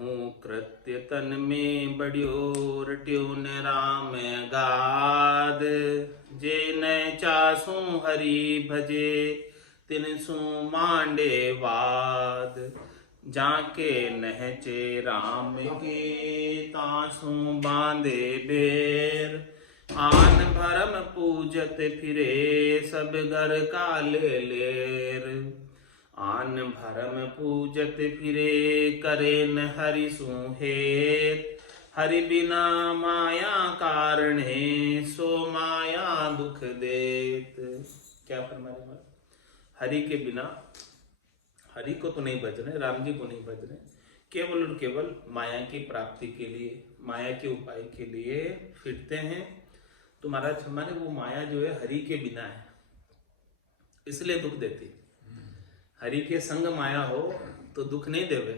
कहूँ कृत्य तन में बड़ियो रट्यो न राम गाद। जे न चासू हरि भजे तिन सु मांडे वाद। जाके नहचे राम के तासु बांधे बेर। आन भरम पूजत फिरे सब घर काले लेर। आन भरम पूजत फिरे करेन हरि सुहेत। हरि बिना माया कारणे सो माया दुख देत। क्या फरमा रहे? हरि के बिना, हरि को तो नहीं भज रहे, राम जी को नहीं भज रहे, केवल और केवल माया की प्राप्ति के लिए, माया के उपाय के लिए फिरते हैं। तो महाराज हमारे वो माया जो है हरि के बिना है, इसलिए दुख देती। हरि के संग माया हो तो दुख नहीं देवे।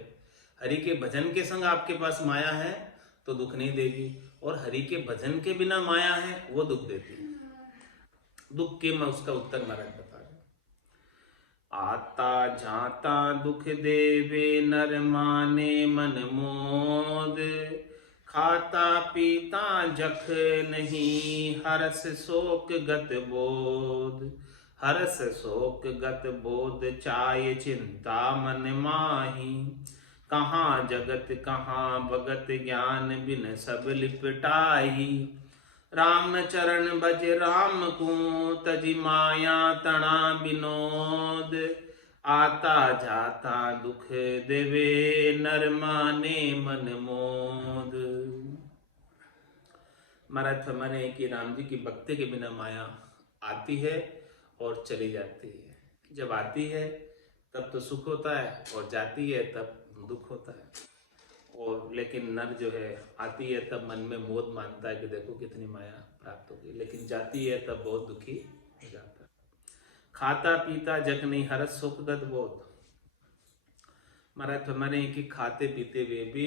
हरि के भजन के संग आपके पास माया है तो दुख नहीं देगी, और हरि के भजन के बिना माया है वो दुख देती है। दुख के मैं उसका उत्तर महाराज बता रहे। आता जाता दुख देवे नर माने मन मोद। खाता पीता जख नहीं हरस शोक गत बोध। हरस शोक गत बोध चाय चिंता मन माही। कहाँ जगत कहाँ भगत ज्ञान बिन सब लिपटाई। राम चरण भज राम को तजि माया तना विनोद। आता जाता दुख देवे नर माने मन मोद। महाराज फरमाने कि राम जी की भक्ति के बिना माया आती है और चली जाती है। जब आती है तब तो सुख होता है और जाती है तब दुख होता है। और लेकिन नर जो है आती है तब मन में मोद मानता है कि देखो कितनी माया प्राप्त होगी, लेकिन जाती है तब बहुत दुखी हो जाता है। खाता पीता जग नहीं हरस सुखगत बोध। महाराज हमारे कि खाते पीते हुए भी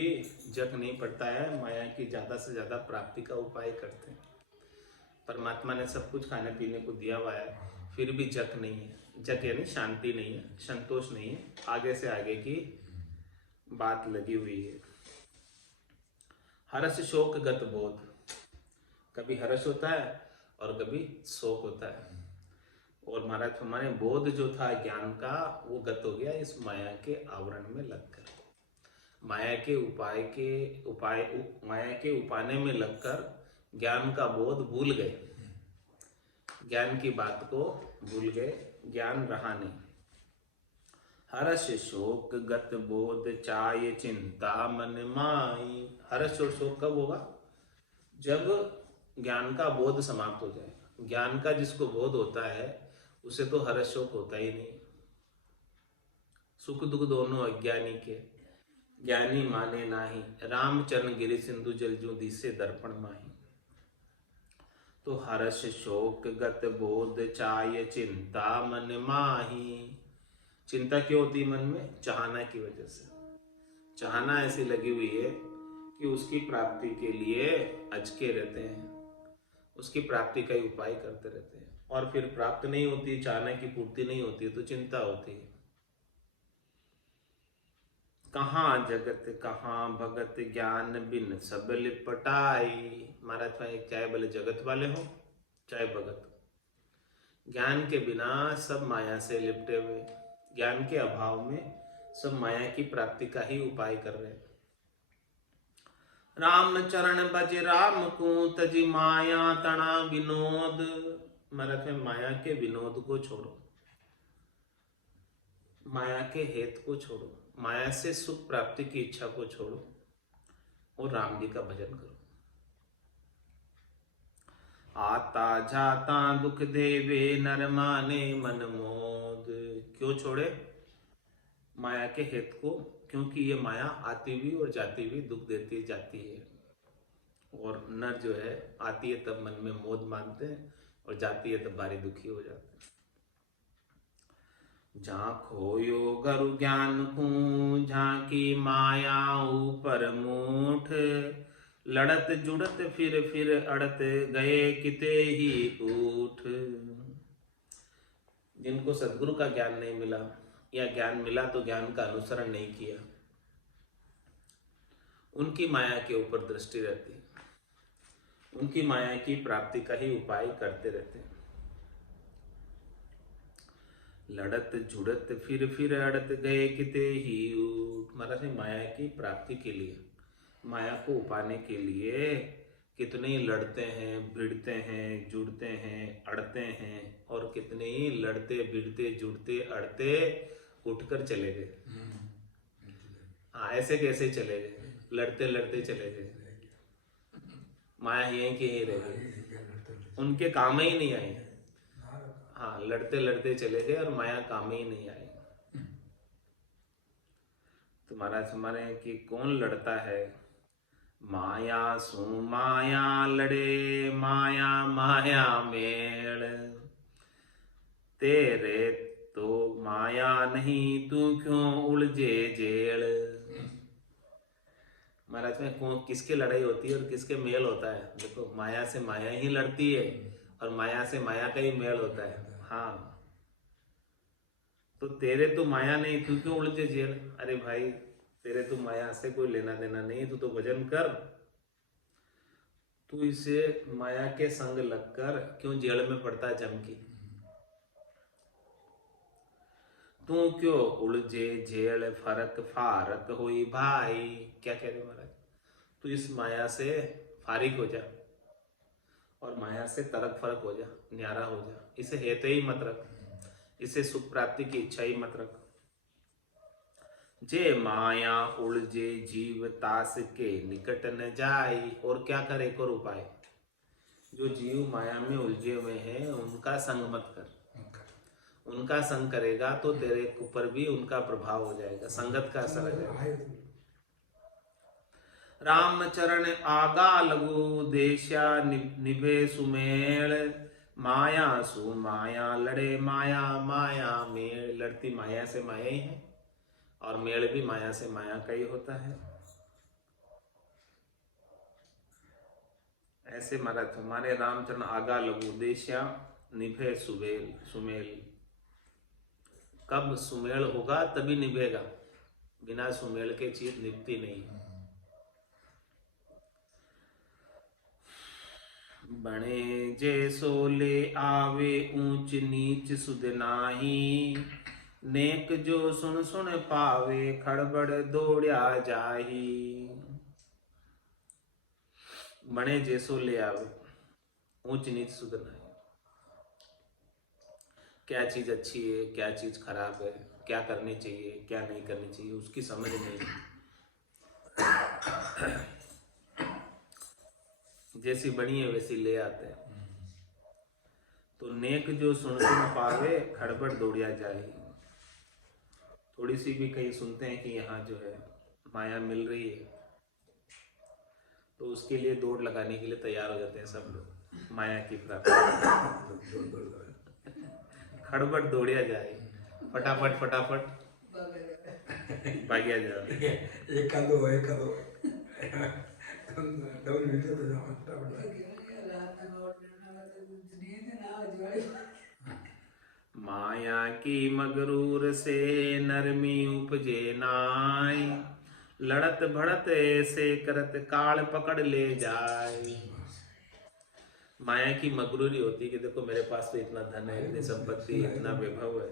जग नहीं पड़ता है, माया की ज्यादा से ज्यादा प्राप्ति का उपाय करते हैं। परमात्मा ने सब कुछ खाने पीने को दिया हुआ है, फिर भी जग नहीं है। जग यानी शांति नहीं है, संतोष नहीं है, आगे से आगे की बात लगी हुई है। हर्ष शोक गत बोध, कभी हर्ष होता है और कभी शोक होता है। और महाराज हमारे बोध जो था ज्ञान का वो गत हो गया इस माया के आवरण में लगकर। माया के उपाने में लगकर ज्ञान का बोध भूल गए, ज्ञान की बात को भूल गए, ज्ञान रहा नहीं। हर्ष शोक गत बोध चाय चिंता मन माई। हर्ष और शोक कब होगा? जब ज्ञान का बोध समाप्त हो जाएगा। ज्ञान का जिसको बोध होता है उसे तो हर्ष शोक होता ही नहीं। सुख दुख दोनों अज्ञानी के, ज्ञानी माने नाही। राम चरण गिरि सिंधु जल जो दिसे दर्पण माही। तो हर्ष शोक गत बोध चाय चिंता मन माही। चिंता क्यों होती है मन में? चाहना की वजह से। चाहना ऐसी लगी हुई है कि उसकी प्राप्ति के लिए अचके रहते हैं, उसकी प्राप्ति का ही उपाय करते रहते हैं, और फिर प्राप्त नहीं होती, चाहना की पूर्ति नहीं होती तो चिंता होती है। कहाँ जगत कहाँ भगत ज्ञान बिन सब लिपटाई। महाराज भाई चाहे भले जगत वाले हो चाहे भगत, ज्ञान के बिना सब माया से लिपटे हुए, ज्ञान के अभाव में सब माया की प्राप्ति का ही उपाय कर रहे हैं। राम चरण भज राम को तजि माया तना विनोद। महाराज में माया के विनोद को छोड़ो, माया के हेत को छोड़ो, माया से सुख प्राप्ति की इच्छा को छोड़ो और राम जी का भजन करो। आता जाता दुख देवे नर माने मन मोद। क्यों छोड़े? माया के हेत को, क्योंकि ये माया आती हुई और जाती हुई दुख देती जाती है। और नर जो है आती है तब मन में मोद मानते हैं और जाती है तब भारी दुखी हो जाते हैं। जहाँ खोयो गरु ज्ञान को झांकी माया ऊपर मूठ। लड़त जुड़त फिर अड़त गए किते ही उठ। जिनको सदगुरु का ज्ञान नहीं मिला या ज्ञान मिला तो ज्ञान का अनुसरण नहीं किया, उनकी माया के ऊपर दृष्टि रहती है, उनकी माया की प्राप्ति का ही उपाय करते रहते हैं। लड़त जुड़त फिर अड़त गए किते ही ऊट। महाराज ने माया की प्राप्ति के लिए, माया को पाने के लिए कितने ही लड़ते हैं, भिड़ते हैं, जुड़ते हैं, अड़ते हैं, और कितने ही लड़ते भिड़ते जुड़ते अड़ते उठकर चले गए। हाँ, ऐसे कैसे चले गए? लड़ते लड़ते चले गए, माया यहीं की ही रह गई, उनके काम ही नहीं आई। हाँ, लड़ते लड़ते चले गए और माया काम ही नहीं आई। तो महाराज हमारे कि कौन लड़ता है? माया सु माया लड़े, माया माया मेल, तेरे तो माया नहीं तू क्यों उलझे जेल। महाराज में कौन किसकी लड़ाई होती है और किसके मेल होता है? देखो, माया से माया ही लड़ती है और माया से माया का ही मेल होता है। हाँ, तो तेरे तो माया नहीं तू क्यों उलझे जेल। अरे भाई, तेरे तो माया से कोई लेना देना नहीं, तू तो भजन कर। तू इसे माया के संग लगकर क्यों जेल में पड़ता है जम की? तू क्यों उलझे जेल फरक फारक हुई भाई। क्या कह रहे महाराज? तू इस माया से फारिग हो जा और माया से तरक फरक हो जा, न्यारा हो जा। इसे हेते ही मत रख, इसे सुख प्राप्ति की इच्छा ही मत रख। जे माया उलझे जीव तास के निकट न जाई। और क्या करे? एक और उपाय, जो जीव माया में उलझे हुए हैं उनका संग मत कर। उनका संग करेगा तो तेरे ऊपर भी उनका प्रभाव हो जाएगा, संगत का असर हो जाएगा। राम चरण आगा लगू देश्या निभे सुमेल, माया सु माया लड़े, माया माया मेल। लड़ती माया से माया ही है और मेल भी माया से माया का ही होता है। ऐसे महाराज हमारे रामचरण आगा लगू देश्या निभे सुमेल। सुमेल कब सुमेल होगा तभी निभेगा, बिना सुमेल के चीज निभती नहीं। बने जैसो ले आवे ऊंच नीच सुध नाही, नेक जो सुन सुन पावे खड़बड़ दौड़या जाही। बने जैसो ले आवे, ऊंच नीच सुध नाही। क्या चीज अच्छी है, क्या चीज खराब है, क्या करनी चाहिए, क्या नहीं करनी चाहिए, उसकी समझ नहीं। जैसी बनी है वैसी ले आते हैं। तो नेक जो सुन सुन पावे खड़बड़ दौड़िया जाए। थोड़ी सी भी कहीं सुनते हैं कि यहाँ जो है माया मिल रही है, तो उसके लिए दौड़ लगाने के लिए तैयार हो जाते हैं सब लोग, माया की प्राप्ति। खड़बड़ दौड़िया जाए, फटाफट फटाफट भाग्या जाए। एक दो माया की मगरूर से नरमी उपजे नाय, लड़त भड़त ऐसे करत काल पकड़ ले जाए। माया की मगरूरी होती है कि देखो मेरे पास तो इतना धन है, इतनी संपत्ति, इतना वैभव है,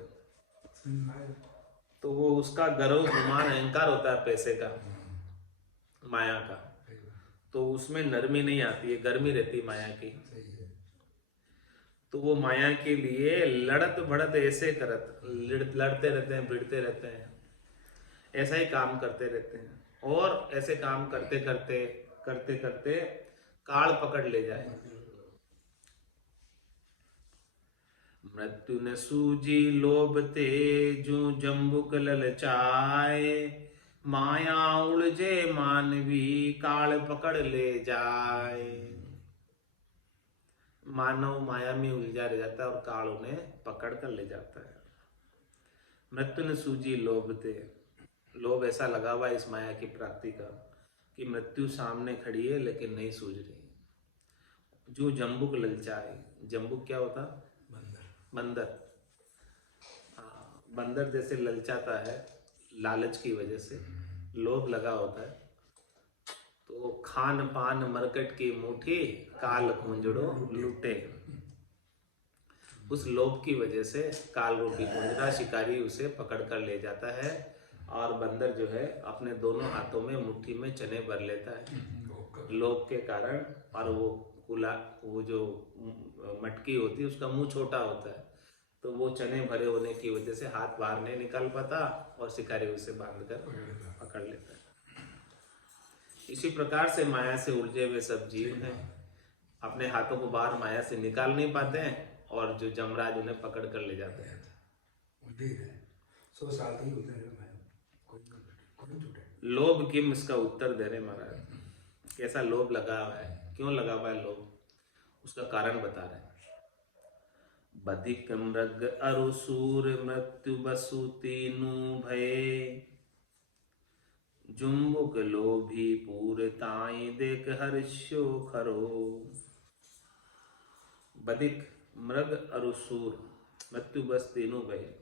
तो वो उसका गर्व गुमान अहंकार होता है पैसे का, माया का। तो उसमें नरमी नहीं आती है, गर्मी रहती है माया की। तो वो माया के लिए लड़त भड़त ऐसे करत, लड़ते रहते हैं, भिड़ते रहते हैं, ऐसा ही काम करते रहते हैं। और ऐसे काम करते करते करते करते काल पकड़ ले जाए। मृत्यु न सूझी लोभ ते जो जम्बुक ललचाए, माया उलझे मानवी काल पकड़ ले जाए। मानव माया में उलझा रह जाता है और काल उन्हें पकड़ कर ले जाता है। मृत्यु न सूझी लोभ ते, लोभ ऐसा लगा हुआ इस माया की प्राप्ति का कि मृत्यु सामने खड़ी है लेकिन नहीं सूझ रही। जो जम्बुक ललचाए, जम्बुक क्या होता? बंदर। बंदर जैसे ललचाता है लालच की वजह से, लोभ लगा होता है, तो खान पान मरकट की मुट्ठी, काल कुंजड़ो लूटे। उस लोभ की वजह से काल रूपी कुंजड़ा शिकारी उसे पकड़ कर ले जाता है और बंदर जो है अपने दोनों हाथों में मुट्ठी में चने भर लेता है लोभ के कारण। और वो जो मटकी होती है उसका मुंह छोटा होता है, तो वो चने भरे होने की वजह से हाथ बाहर नहीं निकाल पाता और शिकारी उसे बांध कर पकड़ लेता है। इसी प्रकार से माया से उलझे हुए सब जीव हैं, अपने हाथों को बाहर माया से निकाल नहीं पाते हैं और जो जमराज उन्हें पकड़ कर ले जाते हैं। 100 साल ही होते हैं। लोभ किम, इसका उत्तर दे रहे महाराज। कैसा लोभ लगा हुआ है, क्यों लगा हुआ है लोभ, उसका कारण बता रहे हैं। बधिक मृग अरुसूर मृत्यु बसु तीनु भये, जुम्बुक लोभी पूर ताई देख हर्ष्यो खरो। बधिक मृग अरुसूर मृत्यु बस तीनों भये।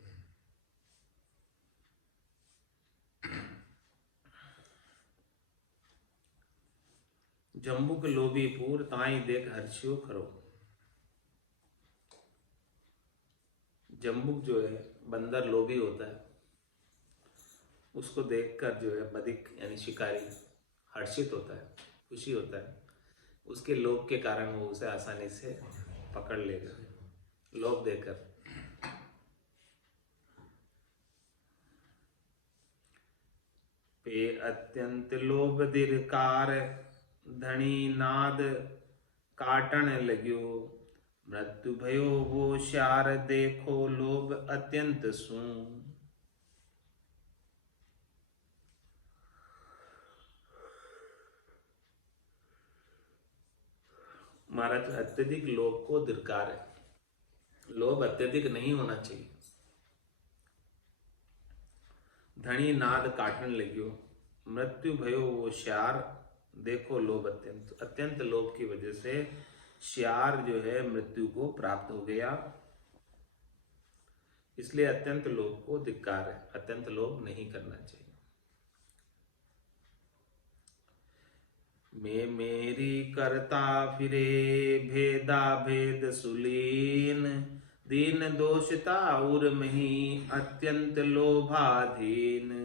जम्बुक लोभी पूर ताई देख हर्ष्यो खरो। जम्बुक जो है बंदर लोभी होता है, उसको देखकर जो है बधिक यानी शिकारी हर्षित होता है, खुशी होता है। उसके लोभ के कारण वो उसे आसानी से पकड़ लेगा, लोभ देकर। पे अत्यंत लोभ दिरकार, धनी नाद काटन लग्यो। मृत्यु भयो वो श्यार, देखो लोभ अत्यंत सू। महाराज अत्यधिक लोभ को धिक्कार है, लोभ अत्यधिक नहीं होना चाहिए। धनी नाद काटन लग्यो, मृत्यु भयो वो श्यार, देखो लोभ अत्यंत। अत्यंत लोभ की वजह से श्यार जो है मृत्यु को प्राप्त हो गया, इसलिए अत्यंत लोभ को धिक्कार है, अत्यंत लोभ नहीं करना चाहिए। मैं मेरी करता फिरे भेदा भेद सुलीन, दीन दोषता उर मही अत्यंत लोभाधीन।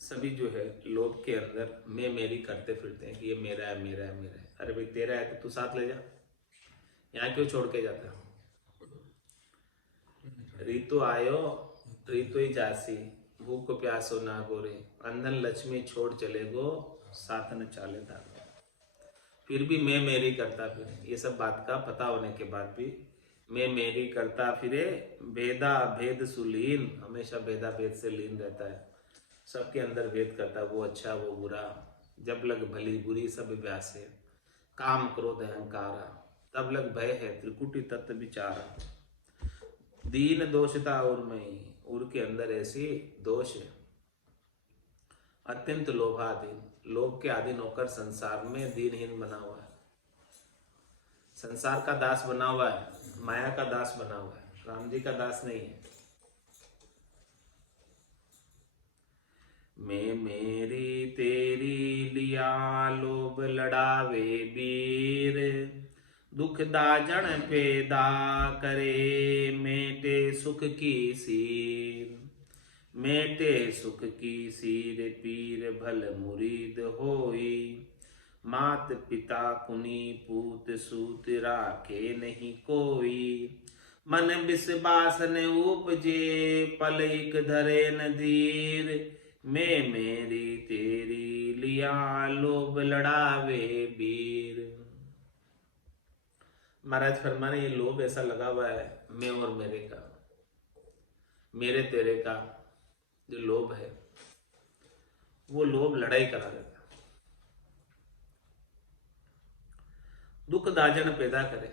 सभी जो है लोभ के अंदर मैं मेरी करते फिरते हैं कि ये मेरा है मेरा है मेरा है। अरे भाई तेरा है तो तू साथ ले जा, यहाँ क्यों छोड़ के जाता। रीतु आयो रीतु ही जासी, भूख प्यासो ना गोरे। अंधन लक्ष्मी छोड़ चले गो, साथ न चाले धागे। फिर भी मैं मेरी करता फिरे, ये सब बात का पता होने के बाद भी मैं मेरी करता फिरे। भेदा भेद सुलीन, हमेशा भेदा भेद से लीन रहता है, सबके अंदर भेद करता है, वो अच्छा वो बुरा। जब लग भली बुरी सब व्यास है, काम क्रोध अहंकारा। तब लग भय है त्रिकुटी तत्व विचारा। दीन दोषता उर में, उर के अंदर ऐसी दोष है। अत्यंत लोभाधीन, लोभ के अधीन होकर संसार में दीनहीन बना हुआ है, संसार का दास बना हुआ है, माया का दास बना हुआ है, राम जी का दास नहीं है। मैं मेरी तेरी लिया लोभ लड़ावे वीर, दुख दाजन पैदा करे मेटे सुख की सीर। मेटे सुख की सीर पीर भल मुरीद होई, मात पिता कुनी पूत सूत राखे नहीं कोई। मन विश्वास ने उपजे पल एक धरे न धीर, मैं मेरी तेरी लिया लोभ लड़ावे वीर। महाराज फरमाने ये लोभ ऐसा लगा हुआ है मैं और मेरे का, मेरे तेरे का जो लोभ है वो लोभ लड़ाई करा देता, दुख दाजन पैदा करे,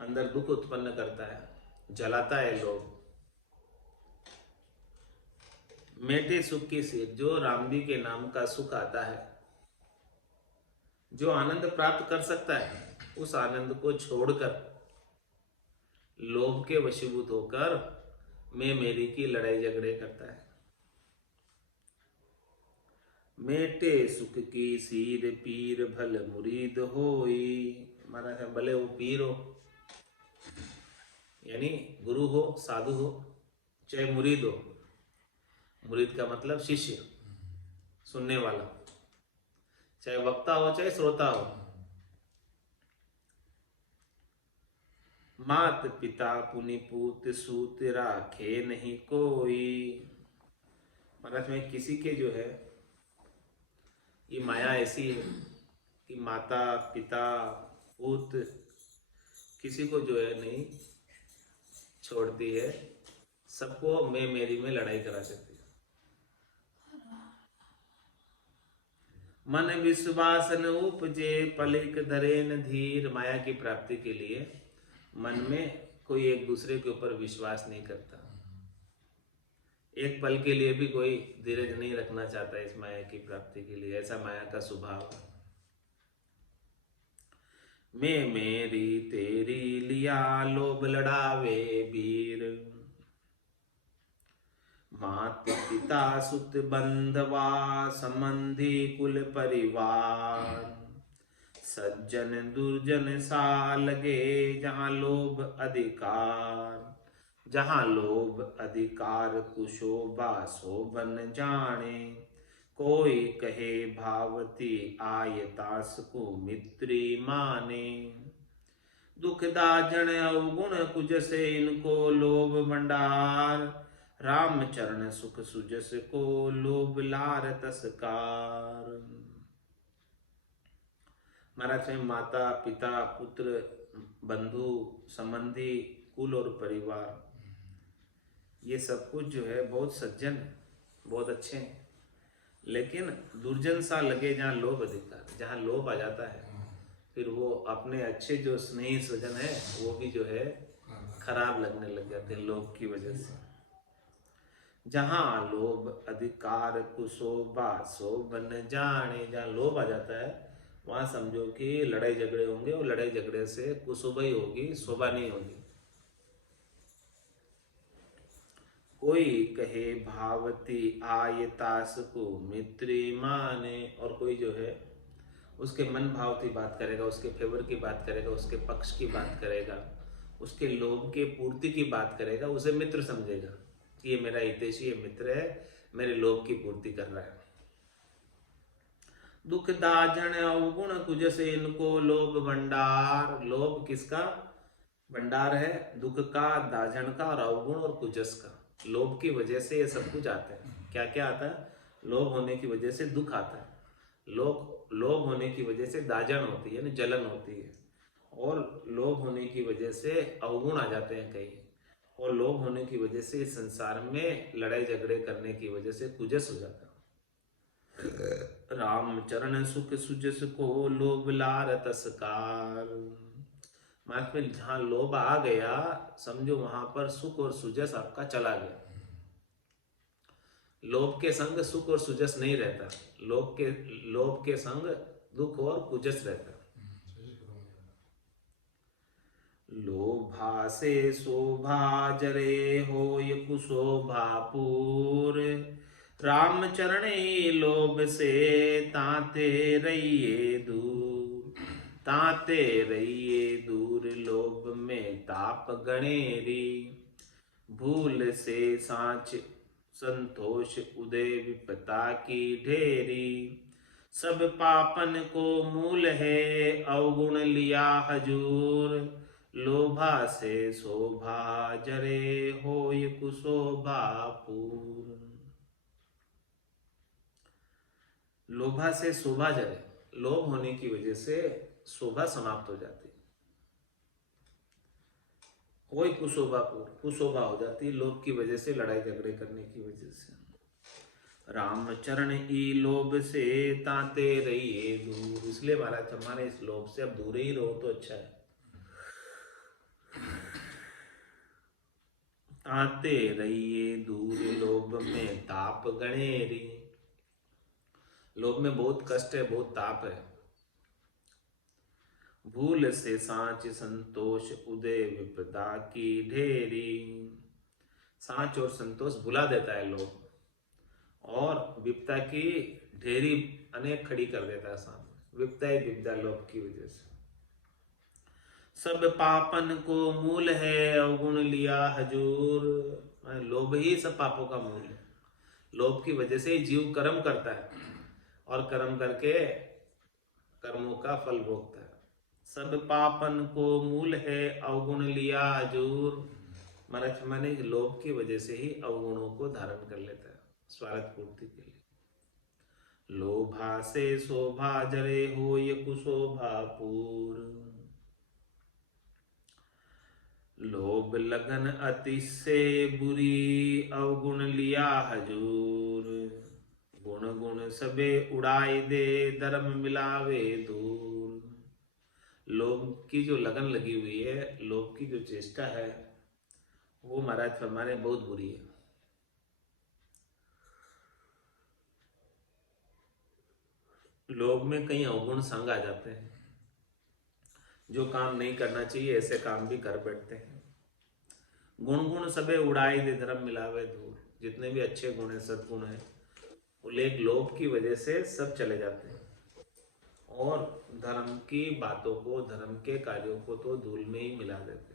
अंदर दुख उत्पन्न करता है, जलाता है लोभ। मेटे सुख की सीर, जो राम जी के नाम का सुख आता है जो आनंद प्राप्त कर सकता है उस आनंद को छोड़कर लोभ के वशीभूत होकर मैं मेरी की लड़ाई झगड़े करता है। मेटे सुख की सीर पीर भल मुरीद होई। महाराज भले वो पीर हो यानी गुरु हो, साधु हो, चाहे मुरीद हो। मुरीद का मतलब शिष्य, सुनने वाला, चाहे वक्ता हो चाहे श्रोता हो। मात पिता पुनि पूत सूत राखे नहीं कोई। महाराज में किसी के जो है ये माया ऐसी है कि माता पिता पूत किसी को जो है नहीं छोड़ती है, सबको मैं मेरी में लड़ाई करा सकती है। मन विश्वास न उपजे पलिक धरे न धीर। माया की प्राप्ति के लिए मन में कोई एक दूसरे के ऊपर विश्वास नहीं करता, एक पल के लिए भी कोई धीरज नहीं रखना चाहता इस माया की प्राप्ति के लिए। ऐसा माया का स्वभाव है। मैं मेरी तेरी लिया लोभ लड़ावे वीर। मात पिता सुत बंधवा संबंधी कुल परिवार। सज्जन दुर्जन सा लगे जहाँ लोभ अधिकार। जहाँ लोभ अधिकार कुशोभा शोभन जाने। कोई कहे भावती आयतास को मित्री माने। दुख दाजन अवगुण कुज से इनको लोभ भंडार। राम चरण सुख सुजस को लोभ लार तस्कार। महाराज में माता पिता पुत्र बंधु संबंधी कुल और परिवार ये सब कुछ जो है बहुत सज्जन बहुत अच्छे हैं, लेकिन दुर्जन सा लगे जहाँ लोभ अधिकार। जहाँ लोभ आ जाता है फिर वो अपने अच्छे जो स्नेही स्वजन है वो भी जो है खराब लगने लग जाते हैं लोभ की वजह से। जहाँ लोभ अधिकार कुशोभा शोभन जाने। जहाँ लोभ आ जाता है वहाँ समझो कि लड़ाई झगड़े होंगे और लड़ाई झगड़े से कुशोभा ही होगी, शोभा नहीं होगी। कोई कहे भावती आयतास को मित्री माने। और कोई जो है उसके मन भावती बात करेगा, उसके फेवर की बात करेगा, उसके पक्ष की बात करेगा, उसके लोभ के पूर्ति की बात करेगा, उसे मित्र समझेगा कि ये मेरा हितैषी मित्र है, मेरे लोभ की पूर्ति कर रहा है। दुख दाजन अवगुण कुज से इनको लोभ भंडार। लोभ किसका भंडार है? दुख का, दाजन का और अवगुण और कुजस का। लोभ की वजह से ये सब कुछ आता है। क्या क्या आता है? लोभ होने की वजह से दुख आता है। लोभ होने की वजह से दाजन होती है, जलन होती है। और लोभ होने की वजह से अवगुण आ जाते हैं कई। और लोभ होने की वजह से इस संसार में लड़ाई झगड़े करने की वजह से कुजस हो जाता है। राम चरण सुख सुजस को लोभ लार तस्कार। महात्मा जहाँ लोभ आ गया समझो वहां पर सुख और सुजस आपका चला गया। लोभ के संग सुख और सुजस नहीं रहता। लोभ के संग दुख और कुजस रहता। लोभा से शोभा जरे होय कुशोभापुर। राम चरणे लोभ से ताते रहिए दूर। ताते रहिए दूर लोभ में ताप गणेरी। भूल से सांच संतोष उदय विपता की ढेरी। सब पापन को मूल है अवगुण लिया हजूर। लोभा से शोभा जरे होय कुशोभापुर। लोभा से शोभा जरे, लोभ होने की वजह से शोभा समाप्त हो जाती है। वही कुशोभापुर, कुशोभा हो जाती है लोभ की वजह से, लड़ाई झगड़े करने की वजह से। राम चरण ई लोभ से ताते रहिए दूर। इसलिए महाराज हमारे इस लोभ से अब दूर ही रहो तो अच्छा है। ताते रहिए दूर लोभ में ताप गणेरी। लोभ में बहुत कष्ट है, बहुत ताप है। भूल से सांच संतोष उदय विपदा की ढेरी। सांच और संतोष भुला देता है लोभ, और विपदा की ढेरी अनेक खड़ी कर देता है सामने। विपदा ही विपदा लोभ की वजह से। सब पापन को मूल है अवगुण लिया हजूर। लोभ ही सब पापों का मूल है। लोभ की वजह से ही जीव कर्म करता है, और कर्म करके कर्मों का फल भोगता है। सब पापन को मूल है अवगुण लिया हजूर। महाराज माने लोभ की वजह से ही अवगुणों को धारण कर लेता है स्वार्थ पूर्ति के लिए। लोभा से शोभा जरे हो ये कुशोभा पूर। लोभ लगन अति से बुरी अवगुण लिया हजूर। गुण गुण सबे उड़ाई दे धर्म मिलावे दूर। लोभ की जो लगन लगी हुई है, लोभ की जो चेष्टा है, वो महाराज फरमाने बहुत बुरी है। लोभ में कई अवगुण संग आ जाते हैं। जो काम नहीं करना चाहिए ऐसे काम भी कर बैठते हैं। गुण गुण सबे उड़ाई दे धर्म मिलावे दूर। जितने भी अच्छे गुण हैं, सद्गुण हैं, वो लेक लोभ की वजह से सब चले जाते हैं, और धर्म की बातों को, धर्म के कार्यों को तो धूल में ही मिला देते हैं।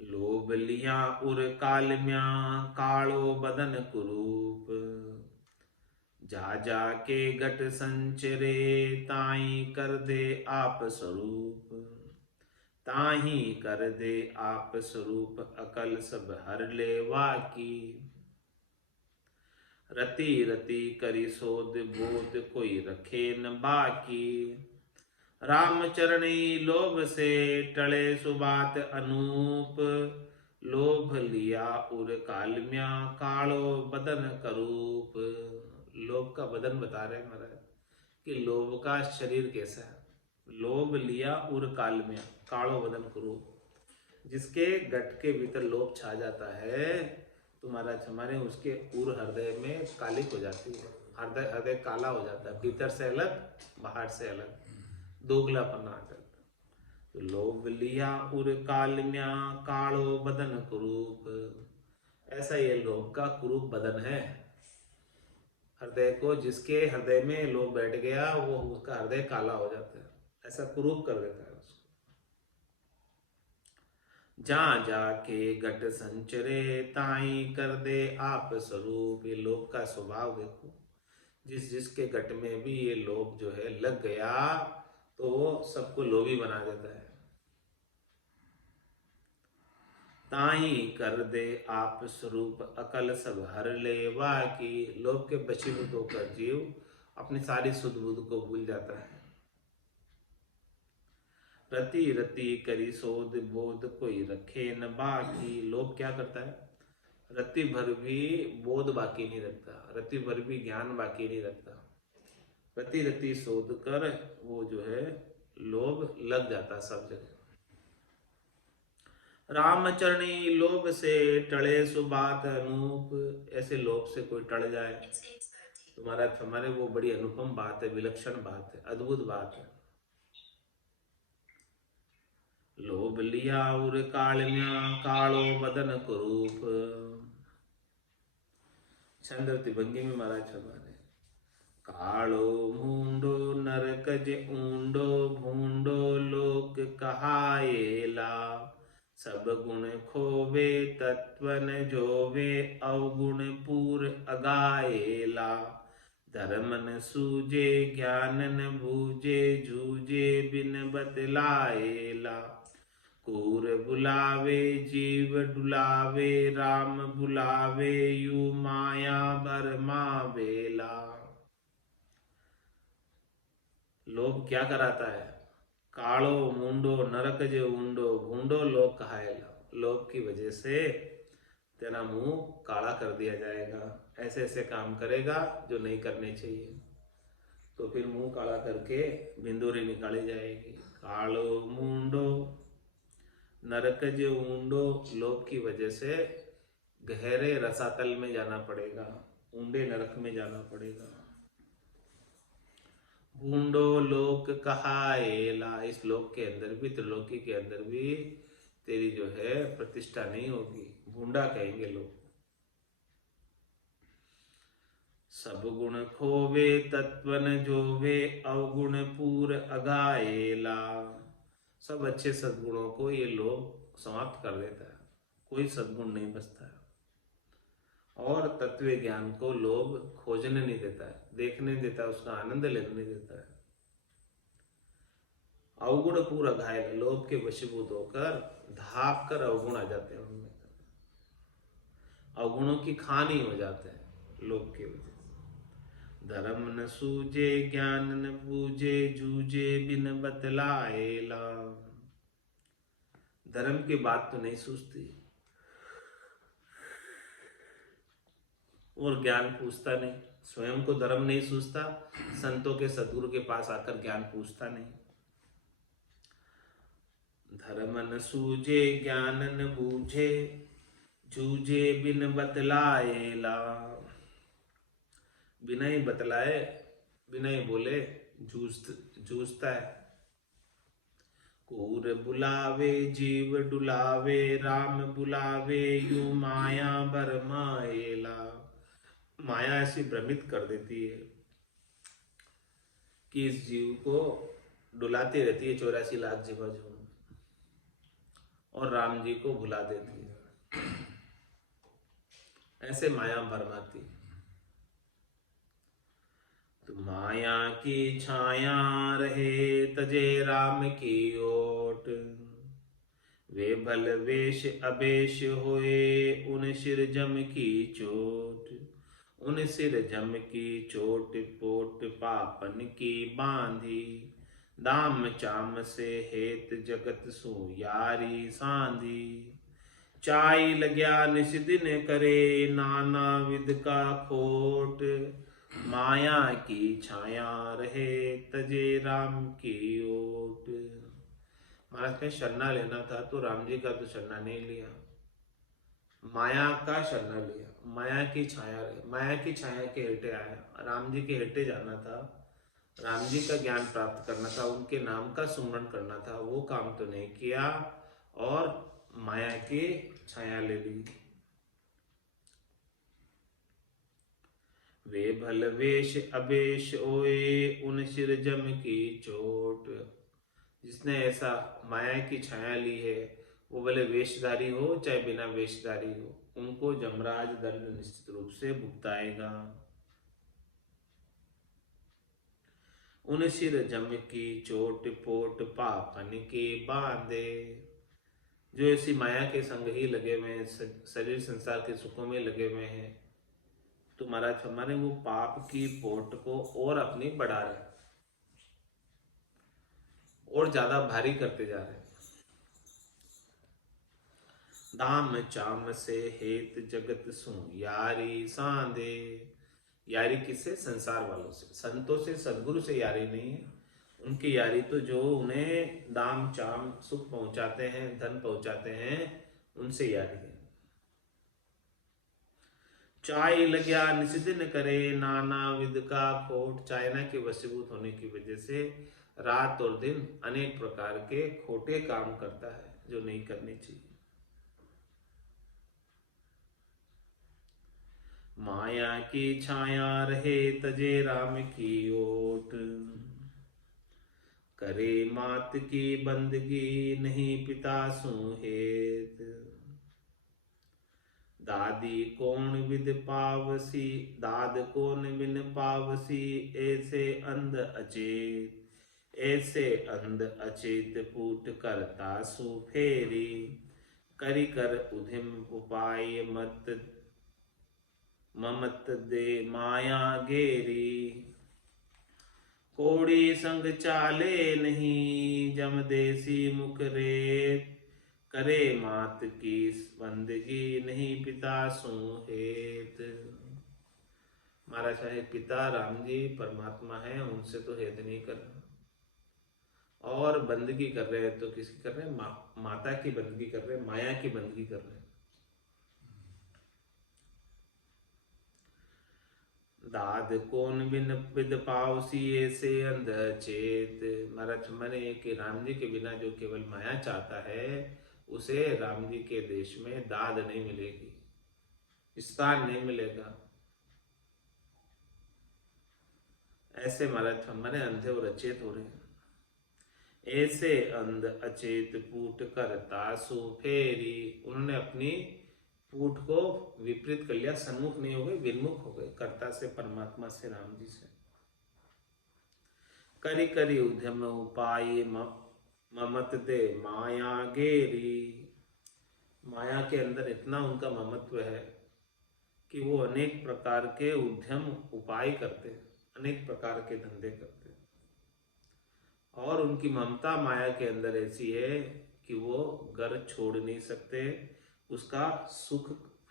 लोभ लिया उर कालम्या कालो बदन कुरूप। जा जा के घट संचरे ताई कर दे आप स्वरूप। ताही कर दे आप स्वरूप अकल सब हर लेवा की। रति रति करी सोध बोध कोई रखे न बाकी। राम चरणी लोभ से टले सुबात अनूप। लोभ लिया उर कालम्या कालो बदन करूप। लोभ का बदन बता रहे हैं महाराज कि लोभ का शरीर कैसा है। लोभ लिया उर कालम्या कालो बदन करूप। जिसके गट के भीतर लोभ छा जाता है तो महाराज हमारे उसके उर हृदय में कालिक हो जाती है। हृदय हृदय काला हो जाता है, भीतर से अलग बाहर से अलग, दोगलापन आ जाता। तो लोभ लिया उर कालम्या कालो बदन कुरूप। ऐसा ये लोभ का कुरूप बदन है। हृदय को, जिसके हृदय में लोभ बैठ गया वो उसका हृदय काला हो जाता है, ऐसा कुरूप कर देता है उसको। जा जाके घट संचरे ताई कर दे आप स्वरूप। ये लोभ का स्वभाव देखो, जिस जिसके घट में भी ये लोभ जो है लग गया तो सबको लोभी बना देता है। ताई कर दे आप स्वरूप अकल सब हर लेवा की। लोभ के वशीभूत होकर जीव अपनी सारी सुध बुध को भूल जाता है। रति रति करी शोध बोध कोई रखे न बाकी। लोभ क्या करता है, रति भर भी बोध बाकी नहीं रखता, रति भर भी ज्ञान बाकी नहीं रखता। रति रति शोध कर वो जो है लोभ लग जाता सब जगह। रामचरणी लोभ से टले सुबात अनूप। ऐसे लोभ से कोई टल जाए तुम्हारा हमारे वो बड़ी अनुपम बात है, विलक्षण बात है, अद्भुत बात है। लोभ लिया उर कालम्या कालो बदन कुरूप। छंद भंगी में महाराज हमारे कालो मुंडो नरकज ऊंडो भूंडो लोक कहाएला। सब गुण खोवे तत्वन जोवे अवगुण पूर अगाएला। धर्मन सूजे ज्ञानन भूजे जूझे बिन बतलाएला। कूर बुलावे जीव डुलावे राम बुलावे यू माया भरमा बेला। लोभ क्या कराता है, कालो मुंडो नरक जे ऊंडो भूंडो लोग कहाएला। लोभ की वजह से तेरा मुंह काला कर दिया जाएगा, ऐसे ऐसे काम करेगा जो नहीं करने चाहिए, तो फिर मुंह काला करके बिंदुरी निकाली जाएगी। कालो मुंडो नरक जे ऊंडो। लोभ की वजह से गहरे रसातल में जाना पड़ेगा, ऊंडे नरक में जाना पड़ेगा। भूंडो लोक कहाएला, इस लोक के अंदर भी, त्रिलोकी के अंदर भी तेरी जो है प्रतिष्ठा नहीं होगी, भूंडा कहेंगे लोग। सब गुण खोवे तत्वन जोवे, अवगुण पूर अगाएला। सब अच्छे सद्गुणों को ये लोग समाप्त कर देता है, कोई सद्गुण नहीं बचता है। और तत्व ज्ञान को लोग खोजने नहीं देता है, देखने नहीं देता है, उसका आनंद लेने नहीं देता है। अवगुण पूरा घायल, लोभ के वशीभूत होकर धाप कर अवगुण आ जाते हैं उनमें, अवगुणों की खानी हो जाते हैं लोभ की वजह से। धर्म न सूझे ज्ञान न बूझे, जूझे बिन बतलाएला। धर्म की बात तो नहीं सूझती और ज्ञान पूछता नहीं, स्वयं को धर्म नहीं सूझता, संतों के सदगुरु के पास आकर ज्ञान पूछता नहीं। धर्म न सूझे ज्ञान न बूझे, जूझे बिन बतलाएला। बिना ही बतलाए, बिना ही बोले जूझता है। कूर बुलावे जीव डुलावे, राम बुलावे यू माया बरमाएला। माया ऐसी भ्रमित कर देती है कि इस जीव को डुलाती रहती है 84 लाख जीवाजू, और राम जी को भुला देती है, ऐसे माया भरमाती। तो माया की छाया रहे, तजे राम की ओट। वे भल वेश अबेश होए, उन सिर जम की चोट। उन सिर जम की चोट पोट, पापन की बांधी। दाम चाम से हेत जगत सो यारी सांधी। चाई लग्या निस दिन करे, नाना विध का खोट। माया की छाया रहे, तजे राम की ओट। महाराज ने शरणा लेना था तो राम जी का तो शरणा नहीं लिया, माया का शरणा लिया। माया की छाया रहे, माया की छाया के हेठे आया, राम जी के हेठे जाना था, राम जी का ज्ञान प्राप्त करना था, उनके नाम का सुमरण करना था, वो काम तो नहीं किया और माया की छाया ले ली। वे भल वेश अबेश ओए, उन सिर जम की चोट। जिसने ऐसा माया की छाया ली है, वो भले वेशधारी हो चाहे बिना वेशधारी हो, उनको जमराज दंड निश्चित रूप से भुगताएगा। उन सिर जम की चोट पोट, पापन के बांधे। जो इसी माया के संग ही लगे हुए हैं, शरीर संसार के सुखों में लगे हुए हैं, तो महाराज फरमाने वो पाप की पोट को और अपनी बढ़ा रहे, और ज्यादा भारी करते जा रहे हैं। दाम चाम से हेत जगत सु यारी सांधे। यारी किससे? संसार वालों से, संतों से, सदगुरु से यारी नहीं है। उनकी यारी तो जो उन्हें दाम चाम सुख पहुंचाते हैं, धन पहुंचाते हैं, उनसे यारी है। चाय लग्या निषिदिन करे, नाना विध का खोट। चाइना के वशीभूत होने की वजह से रात और दिन अनेक प्रकार के खोटे काम करता है जो नहीं करनी चाहिए। माया की छाया रहे, तजे राम की ओट। करे मात की बंदगी, नहीं पिता सुहेत। दादी कौन विद पावसी, दाद कौन बिन पावसी। ऐसे अंध अचेत, ऐसे अंध अचेत पूट करता सुफेरी। करी कर उधिम उपाय मत, ममत दे माया गेरी। कोड़ी संग चाले नहीं, जम देसी मुख रेत। करे मात की बंदगी, नहीं पिता सुहेत। महाराज साहेब पिता राम जी परमात्मा है, उनसे तो हेत नहीं कर रहे, और बंदगी कर रहे हैं तो किसकी कर रहे हैं? माता की बंदगी कर रहे हैं, माया की बंदगी कर रहे हैं। दाद कौन बिन विद पावसी ऐसे अंध चेत। महाराज मैंने कि राम जी के बिना जो केवल माया चाहता है उसे राम जी के देश में दाद नहीं मिलेगी, स्थान नहीं मिलेगा। ऐसे महाराज मैंने अंधे और अचेत हो रहे हैं। ऐसे अंध अचेत पूट करता सो फेरी। उन्होंने अपनी पूट को विपरीत कर लिया, सन्मुख नहीं हो गए, विन्मुख हो गए, कर्ता से परमात्मा से, राम जी से। करी करी उद्यम उपाय ममत दे माया गेरी। माया के अंदर इतना उनका ममत्व है कि वो अनेक प्रकार के उद्यम उपाय करते, अनेक प्रकार के धंधे करते, और उनकी ममता माया के अंदर ऐसी है कि वो घर छोड़ नहीं सकते, उसका सुख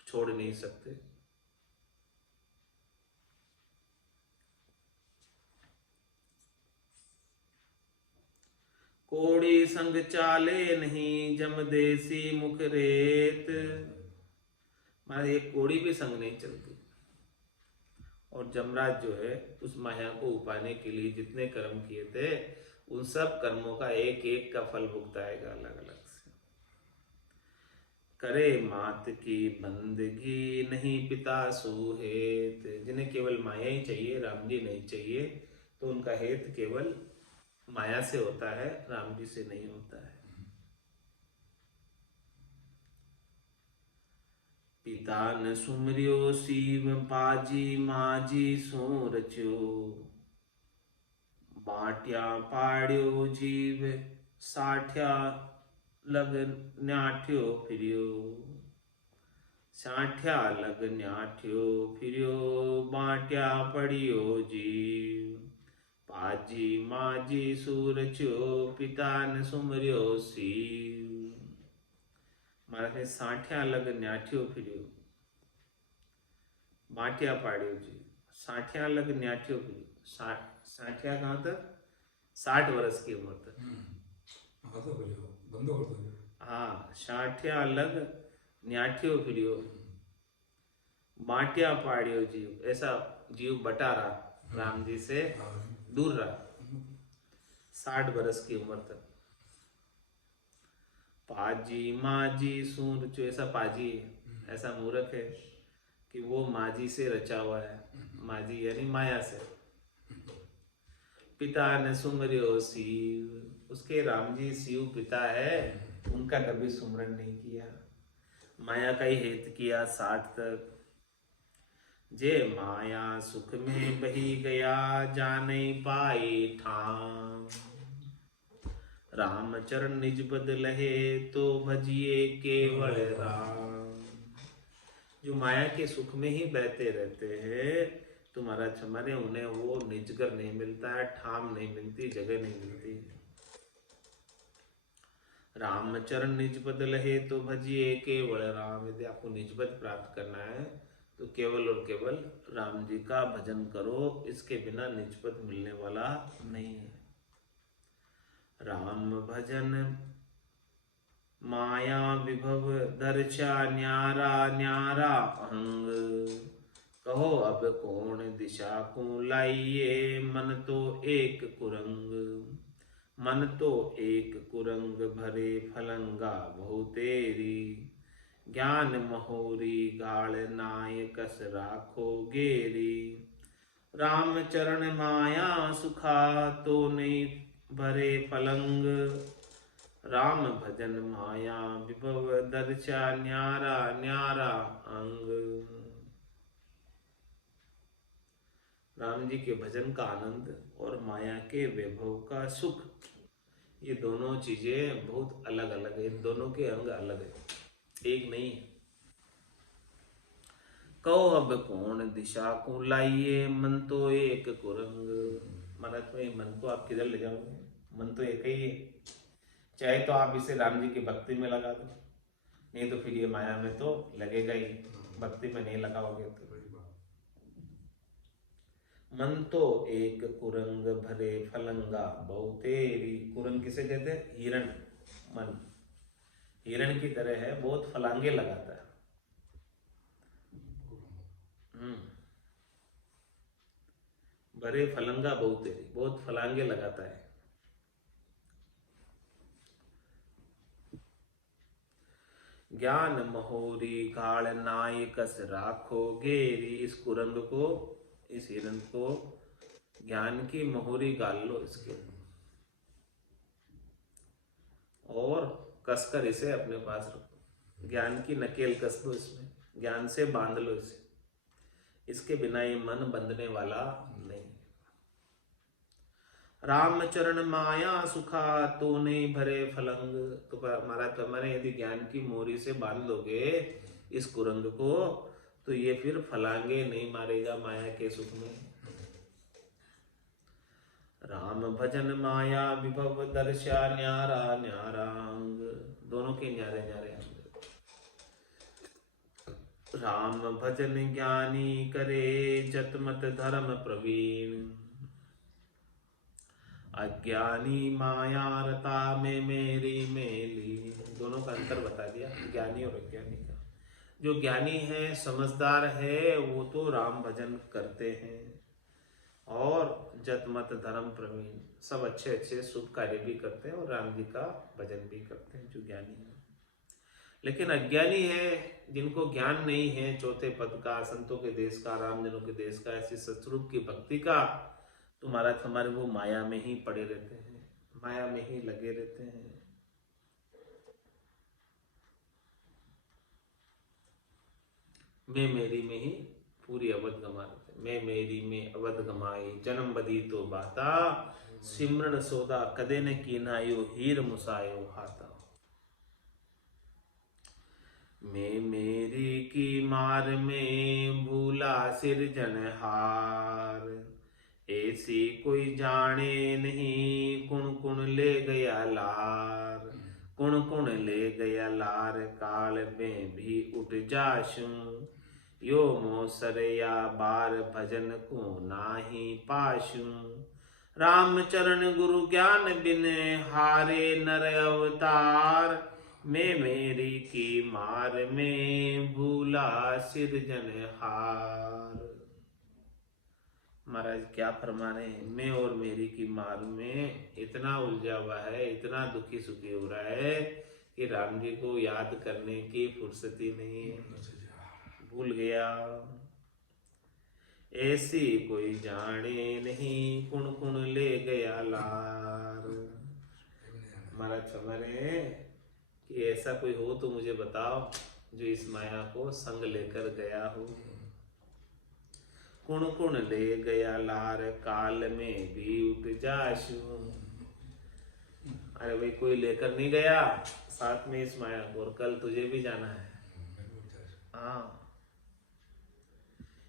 छोड़ नहीं सकते। कोड़ी संग चाले नहीं जम देसी मुख रेत। मारे एक कोड़ी भी संग नहीं चलती। और जमराज जो है उस माया को उपाने के लिए जितने कर्म किए थे उन सब कर्मों का एक एक का फल भुगताएगा अलग अलग से। करे मात की बंदगी नहीं पिता सुहेत। जिन्हें केवल माया ही चाहिए, राम जी नहीं चाहिए, तो उनका हेत केवल माया से होता है, राम जी से नहीं होता है। पिता न सुमरियो शिव पाजी माजी सो रच्यो। बाटिया पाड़ियो जीव साठ्या लग न्याठ्यो फिरियो। साठ्या लग न्याठ्यो फिरियो बाटिया पड़ियो जीव। पाजी माजी सूरच्यो पिता न सुमरियो शिव। महाराज साठ्या लग न्याठ्यो फिरियो, बाटिया पाड़ियो जी, साठ्या लग न्याठ्यो फिरियो। साठ्या कहाँ तक? 60 वर्ष की उम्र तक। हाँ, साठ्या लग न्याठ्यो फिरियो बाटिया पाड़ियो जीव। ऐसा जीव बटा रहा, राम जी से दूर रहा 60 वर्ष की उम्र तक। पाजी माजी सूर जो, ऐसा पाजी है, ऐसा मूर्ख है कि वो माजी से रचा हुआ है, माजी यानी माया से। पिता ने सुमरियो शिव, उसके राम जी शिव पिता है, उनका कभी सुमरन नहीं किया, माया का ही हेत किया 60 तक। जे माया सुख में बही गया जाने पाई ठाम। राम चरण निज बद लहे तो भजिए केवल राम। जो माया के सुख में ही बहते रहते हैं तुम्हारा हमारे, उन्हें वो निजगर नहीं मिलता है, ठाम नहीं मिलती, जगह नहीं मिलती। राम चरण निजपद लहे तो भजिए केवल राम। यदि आपको निजपद प्राप्त करना है तो केवल और केवल राम जी का भजन करो, इसके बिना निजपद मिलने वाला नहीं है। राम भजन माया विभव दर्शा न्यारा न्यारा अंग। कहो अब कौन दिशा को लाइए मन तो एक कुरंग। मन तो एक कुरंग भरे फलंगा बहु तेरी। ज्ञान महोरी गाल नाय कस राखो गेरी। राम चरण माया सुखा तो नहीं भरे फलंग। राम भजन माया विभव दर्शा न्यारा न्यारा अंग। राम जी के भजन का आनंद और माया के वैभव का सुख, ये दोनों चीजें बहुत अलग अलग है, इन दोनों के अंग अलग है, एक नहीं है। कहो अब कौन दिशा को लाइए मन तो एक कुरंग। महाराज में मन को आप किधर ले जाओगे? मन तो एक ही है। चाहे तो आप इसे राम जी की भक्ति में लगा दो, नहीं तो फिर ये माया में तो लगेगा ही, भक्ति में नहीं लगाओगे तो। मन तो एक कुरंग भरे फलंगा बहु तेरी। कुरंग किसे कहते हैं? हिरण। मन हिरण की तरह है, बहुत फलांगे लगाता है। भरे फलंगा बहुत है, बहुत फलांगे लगाता है। ज्ञान महोरी काल नाय कस राखो गेरी। इस कुरंग को, इस हिरन को ज्ञान की मोहरी गाल लो इसके, और कसकर इसे अपने पास रखो। ज्ञान की नकेल कस दो इसमें, ज्ञान से बांध लो इसे। इसके बिना ये मन बंधने वाला नहीं। रामचरण माया सुखा तो नहीं भरे फलंग। तो महाराज तुम्हारे यदि ज्ञान की मोरी से बांध लोगे इस कुरंग को, तो ये फिर फलांगे नहीं मारेगा माया के सुख में। राम भजन माया विभव दर्शा न्यारा न्यारांग। दोनों के न्यारे न्यारे अंग। राम भजन ज्ञानी करे जतमत धर्म प्रवीण। अज्ञानी माया रता में मेरी मेली। दोनों का अंतर बता दिया, ज्ञानी और अज्ञानी का। जो ज्ञानी है, समझदार है, वो तो राम भजन करते हैं, और जतमत धर्म प्रवीण, सब अच्छे अच्छे शुभ कार्य भी करते हैं और राम जी का भजन भी करते हैं, जो ज्ञानी है। लेकिन अज्ञानी है, जिनको ज्ञान नहीं है चौथे पद का, संतों के देश का, रामजनों के देश का, ऐसी सतरूप की भक्ति का, तो महाराज हमारे वो माया में ही पड़े रहते हैं, माया में ही लगे रहते हैं। मैं मेरी में ही पूरी अवध गमा रहते। मैं मेरी में अवध गमाई, जन्म बदी तो बाता, सिमरन सोदा कदे न कीनायो, हीर मुसायो हाथा। मैं मेरी की मार में भूला सिरजनहार। ऐसी कोई जाने नहीं, कुण कुण ले गया लार। कुण कुण ले गया लार, काल में भी उठ जाशु। यो मोसरया बार भजन को नाही पाशु। राम चरण गुरु ज्ञान बिन हारे नर अवतार। मैं मेरी की मार में भूला सिरजनहार। महाराज क्या फरमा रहे हैं, मैं और मेरी की मार में इतना उलझा हुआ है, इतना दुखी सुखी हो रहा है कि राम जी को याद करने की फुर्सत ही नहीं है, भूल गया। ऐसी कोई जाने नहीं, कुण कुण ले गया लार। महाराज हमारे कि ऐसा कोई हो तो मुझे बताओ जो इस माया को संग लेकर गया हो। कुण कुण ले गया लार, काल में भी उठ जाशु। अरे भाई कोई लेकर नहीं गया साथ में इस माया को, और कल तुझे भी जाना है। हाँ,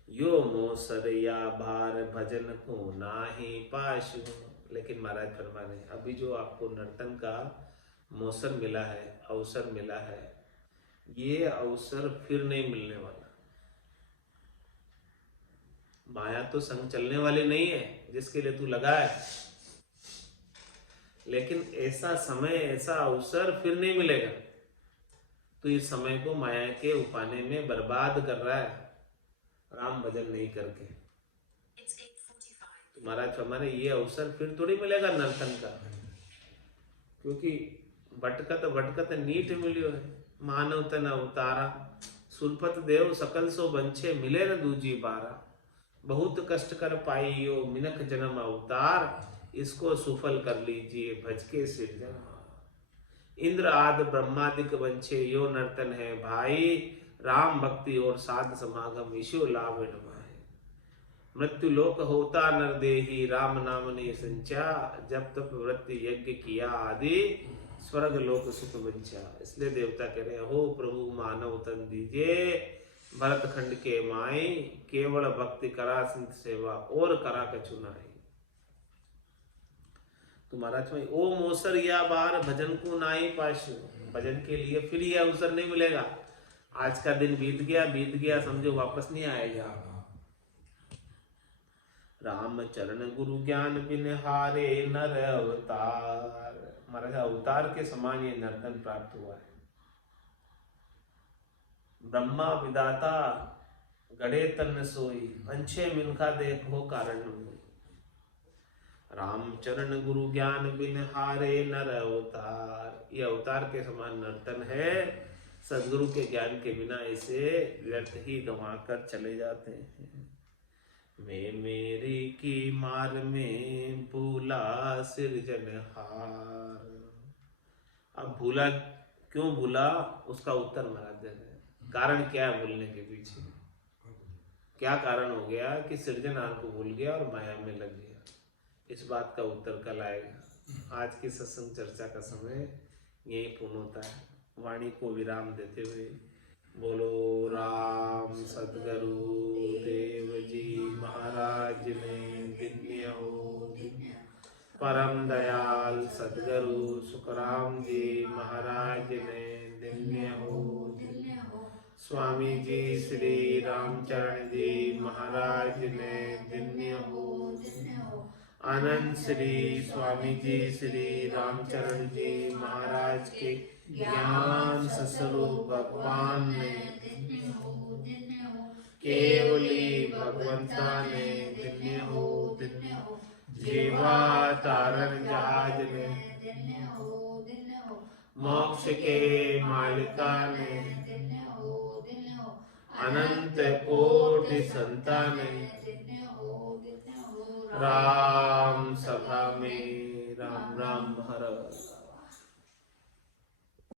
यो मोसर या भार भजन को नाही पाशु। लेकिन महाराज फरमा रहे अभी जो आपको नर्तन का मोसर मिला है, अवसर मिला है, ये अवसर फिर नहीं मिलने वाला। माया तो संग चलने वाली नहीं है जिसके लिए तू लगा है, लेकिन ऐसा समय, ऐसा अवसर फिर नहीं मिलेगा। तो इस समय को माया के उपाने में बर्बाद कर रहा है, राम भजन नहीं करके। तो महाराज हमारे ये अवसर फिर थोड़ी मिलेगा नर्तन का, क्योंकि भटकत भटकत नीट मिलियो है। मानव तन अवतारा, सुरपत देव सकल सो बंछे, मिले न दूजी बारा। बहुत कष्ट कर पाइयो मिनक जन्म अवतार, इसको सुफल कर लीजिए भज के सिरजनहार। इंद्र आदि ब्रह्मादिक वंशे यो नर्तन है भाई, राम भक्ति और साध समागम ईशो लाभ नमाए। मृत्यु लोक होता नर देही, राम नाम ने संचा, जब तक वृत्ति यज्ञ किया आदि, स्वर्ग लोक सुख बंचा। इसलिए देवता कह रहे हो प्रभु मानव तन दीजिए, भरत खंड के माई, केवल भक्ति करा संत सेवा, और करा कछु नाई। तुम्हारा ओ मोसर या बार भजन को नाई पाशु। भजन के लिए फिर ये अवसर नहीं मिलेगा। आज का दिन बीत गया समझो, वापस नहीं आएगा। राम चरण गुरु ज्ञान बिन हारे नर अवतार। महाराज अवतार के समान ये नर्तन प्राप्त हुआ है। ब्रह्मा विदाता गढ़े तन सोई, अंछे मिनखा देखो कारण हुई। रामचरण गुरु ज्ञान बिन हारे नर अवतार, ये अवतार के समान नर्तन है। सदगुरु के ज्ञान के बिना इसे व्यर्थ ही गंवा कर चले जाते हैं। मैं मेरी की मार में भूला सिरजनहार। अब भूला क्यों भूला, उसका उत्तर महाराज दे रहे हैं। कारण क्या है भूलने के पीछे, क्या कारण हो गया कि सृजनहार को भूल गया और माया में लग गया। इस बात का उत्तर कल आएगा। आज की सत्संग चर्चा का समय यही पूर्ण होता है। वाणी को विराम देते हुए बोलो राम सद्गुरु देव जी महाराज ने दिव्य हो। परम दयाल सद्गुरु सुखराम जी महाराज ने दिव्य हो। स्वामी जी श्री रामचरण जी महाराज ने दिव्य हो। आनंद श्री स्वामी जी श्री रामचरण जी महाराज के ज्ञान स्वरूप भगवान ने केवली भगवंता ने दिव्य हो। जीवा तारण जहाज ने मोक्ष के मालिका ने अनंत कोटि संतान राम सभा में राम राम हर